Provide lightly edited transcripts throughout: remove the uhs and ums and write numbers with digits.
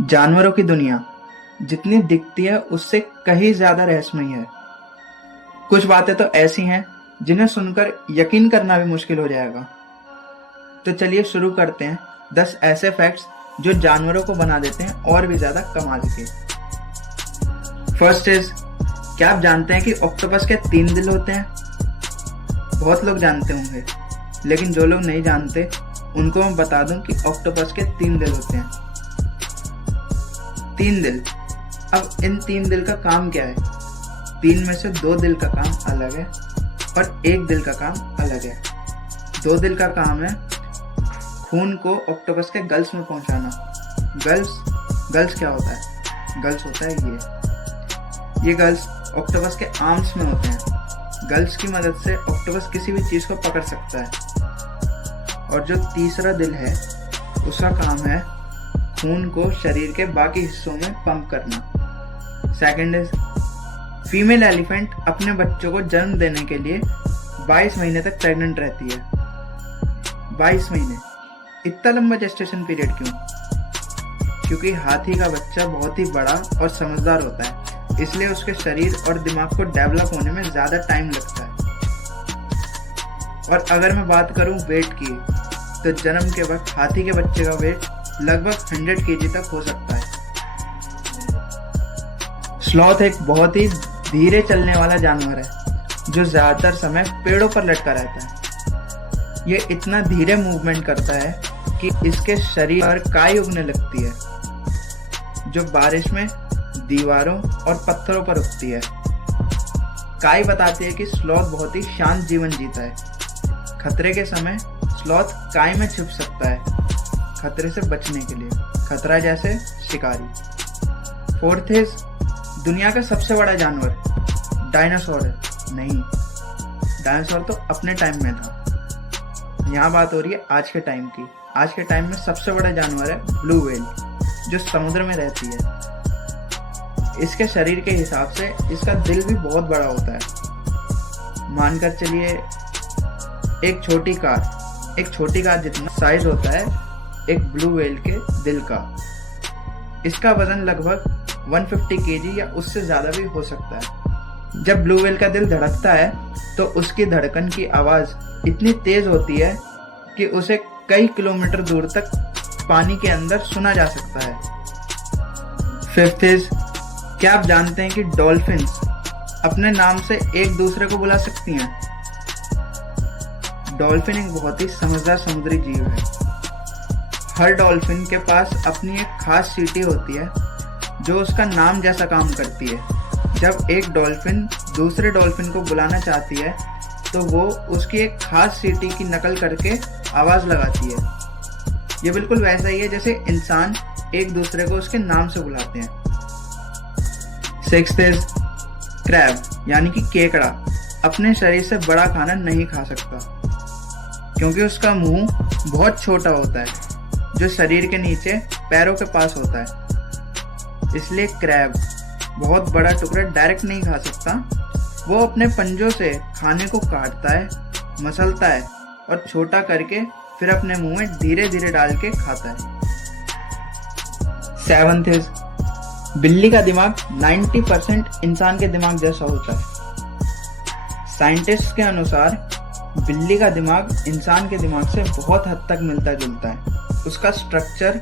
जानवरों की दुनिया जितनी दिखती है उससे कहीं ज्यादा रहस्यमयी है। कुछ बातें तो ऐसी हैं जिन्हें सुनकर यकीन करना भी मुश्किल हो जाएगा। तो चलिए शुरू करते हैं 10 ऐसे फैक्ट्स जो जानवरों को बना देते हैं और भी ज्यादा कमाल के। फर्स्ट इज, क्या आप जानते हैं कि ऑक्टोपस के 3 दिल होते हैं? बहुत लोग जानते होंगे, लेकिन जो लोग नहीं जानते उनको मैं बता दूं कि ऑक्टोपस के 3 दिल होते हैं। 3 दिल। अब इन 3 दिल का काम क्या है? 3 में से 2 दिल का काम अलग है और 1 दिल का काम अलग है। 2 दिल का काम है खून को ऑक्टोपस के गल्स में पहुंचाना। गल्स क्या होता है? गल्स होता है ये गल्स ऑक्टोपस के आर्म्स में होते हैं। गल्स की मदद से ऑक्टोपस किसी भी चीज को पकड़ सकता है। और जो तीसरा दिल है उसका काम है खून को शरीर के बाकी हिस्सों में पंप करना। सेकंड इज, फीमेल एलिफेंट अपने बच्चों को जन्म देने के लिए 22 महीने तक प्रेग्नेंट रहती है। 22 महीने, इतना लंबा जेस्टेशन पीरियड क्यों? क्योंकि हाथी का बच्चा बहुत ही बड़ा और समझदार होता है, इसलिए उसके शरीर और दिमाग को डेवलप होने में ज्यादा टाइम लगता है। और अगर मैं बात करूं वेट की, तो जन्म के वक्त हाथी के बच्चे का वेट लगभग 100 केजी तक हो सकता है। स्लॉथ एक बहुत ही धीरे चलने वाला जानवर है जो ज्यादातर समय पेड़ों पर लटका रहता है। ये इतना धीरे मूवमेंट करता है कि इसके शरीर पर काई उगने लगती है, जो बारिश में दीवारों और पत्थरों पर उगती है। काई बताती है कि स्लॉथ बहुत ही शांत जीवन जीता है। खतरे के समय स्लॉथ काई में छिप सकता है, खतरे से बचने के लिए। खतरा जैसे शिकारी। फोर्थ इज, दुनिया का सबसे बड़ा जानवर डायनासोर है। नहीं, डायनासोर तो अपने टाइम में था। यहाँ बात हो रही है आज के टाइम की। आज के टाइम में सबसे बड़ा जानवर है ब्लू व्हेल, जो समुद्र में रहती है। इसके शरीर के हिसाब से इसका दिल भी बहुत बड़ा होता है। मानकर चलिए एक छोटी कार जितना साइज होता है एक ब्लू व्हेल के दिल का। इसका वजन लगभग 150 केजी या उससे ज्यादा भी हो सकता है। जब ब्लू व्हेल का दिल धड़कता है तो उसकी धड़कन की आवाज इतनी तेज होती है कि उसे कई किलोमीटर दूर तक पानी के अंदर सुना जा सकता है। फिफ्थ इज, क्या आप जानते हैं कि डॉल्फिन्स अपने नाम से एक दूसरे को बुला सकती हैं? डॉल्फिन एक बहुत ही समझदार समुद्री जीव है। हर डॉल्फिन के पास अपनी एक खास सीटी होती है जो उसका नाम जैसा काम करती है। जब एक डॉल्फिन दूसरे डॉल्फिन को बुलाना चाहती है तो वो उसकी एक खास सीटी की नकल करके आवाज लगाती है। ये बिल्कुल वैसा ही है जैसे इंसान एक दूसरे को उसके नाम से बुलाते हैं। सिक्स्थ इज, क्रैब यानी कि केकड़ा अपने शरीर से बड़ा खाना नहीं खा सकता, क्योंकि उसका मुंह बहुत छोटा होता है जो शरीर के नीचे पैरों के पास होता है। इसलिए क्रैब बहुत बड़ा टुकड़ा डायरेक्ट नहीं खा सकता। वो अपने पंजों से खाने को काटता है, मसलता है और छोटा करके फिर अपने मुंह में धीरे धीरे डाल के खाता है। सेवंथ इज, बिल्ली का दिमाग 90% इंसान के दिमाग जैसा होता है। साइंटिस्ट के अनुसार बिल्ली का दिमाग इंसान के दिमाग से बहुत हद तक मिलता जुलता है। उसका स्ट्रक्चर,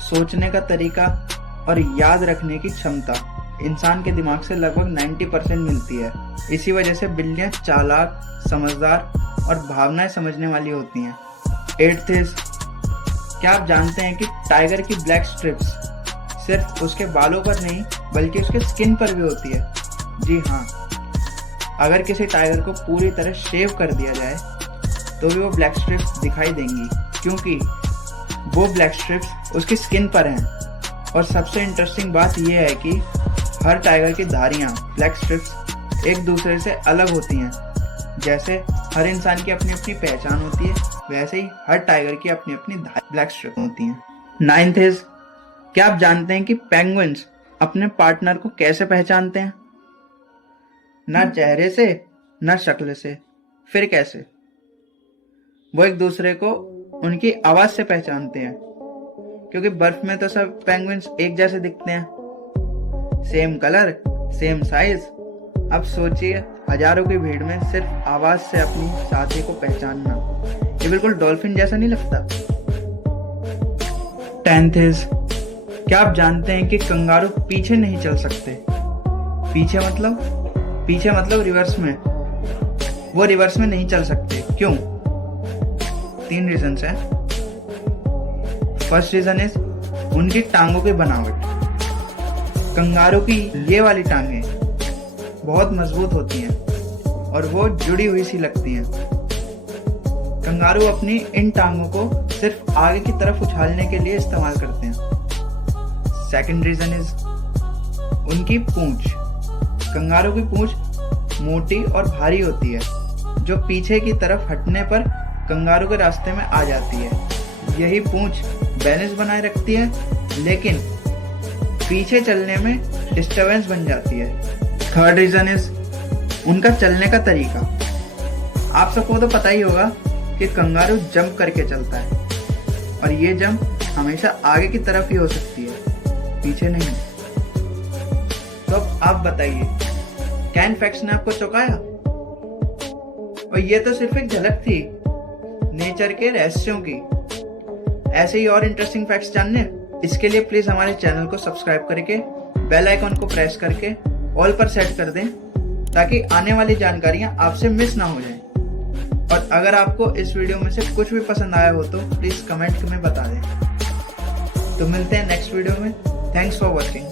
सोचने का तरीका और याद रखने की क्षमता इंसान के दिमाग से लगभग 90% मिलती है। इसी वजह से बिल्लियां चालाक, समझदार और भावनाएं समझने वाली होती हैं। एट्थ इज, क्या आप जानते हैं कि टाइगर की ब्लैक स्ट्रिप्स सिर्फ उसके बालों पर नहीं बल्कि उसके स्किन पर भी होती है? जी हाँ, अगर किसी टाइगर को पूरी तरह शेव कर दिया जाए तो भी वो ब्लैक स्ट्रिप्स दिखाई देंगी, क्योंकि वो ब्लैक स्ट्रिप्स उसकी स्किन पर हैं। और सबसे इंटरेस्टिंग बात यह है कि हर टाइगर की धारियां, ब्लैक स्ट्रिप्स, एक दूसरे से अलग होती हैं। जैसे हर इंसान की अपनी अपनी पहचान होती है, वैसे ही हर टाइगर की अपनी अपनी ब्लैक स्ट्रिप होती हैं। नाइन्थ इज, क्या आप जानते हैं कि पेंगुइन्स अपने पार्टनर को कैसे पहचानते हैं? ना चेहरे से, ना शक्ल से, फिर कैसे? वो एक दूसरे को उनकी आवाज से पहचानते हैं। क्योंकि बर्फ में तो सब पेंगुइन्स एक जैसे दिखते हैं, सेम कलर, सेम साइज। अब सोचिए हजारों की भीड़ में सिर्फ आवाज से अपनी साथी को पहचानना, ये बिल्कुल डॉल्फिन जैसा नहीं लगता? 10th इज, क्या आप जानते हैं कि कंगारू पीछे नहीं चल सकते? पीछे मतलब रिवर्स में। वो रिवर्स में नहीं चल सकते। क्यों? 3 रीजंस हैं। फर्स्ट रीजन इज उनकी टांगों की बनावट। कंगारू की ये वाली टांगें बहुत मजबूत होती हैं और वो जुड़ी हुई सी लगती हैं। कंगारू अपनी इन टांगों को सिर्फ आगे की तरफ उछालने के लिए इस्तेमाल करते हैं। सेकंड रीजन इज उनकी पूंछ। कंगारू की पूंछ मोटी और भारी होती है, जो पीछे की तरफ हटने पर कंगारू के रास्ते में आ जाती है। यही पूंछ बैलेंस बनाए रखती है, लेकिन पीछे चलने में डिस्टरबेंस बन जाती है। थर्ड रीजन इज उनका चलने का तरीका। आप सबको तो पता ही होगा कि कंगारू जंप करके चलता है, और ये जंप हमेशा आगे की तरफ ही हो सकती है, पीछे नहीं। तो अब आप बताइए, क्या इन फैक्ट्स ने आपको चौंकाया? और ये तो सिर्फ एक झलक थी नेचर के रहस्यों की। ऐसे ही और इंटरेस्टिंग फैक्ट्स जानने, इसके लिए प्लीज हमारे चैनल को सब्सक्राइब करके बेल आइकॉन को प्रेस करके ऑल पर सेट कर दें, ताकि आने वाली जानकारियां आपसे मिस ना हो जाएं। और अगर आपको इस वीडियो में से कुछ भी पसंद आया हो तो प्लीज कमेंट में बता दें। तो मिलते हैं नेक्स्ट वीडियो में। Thanks for watching.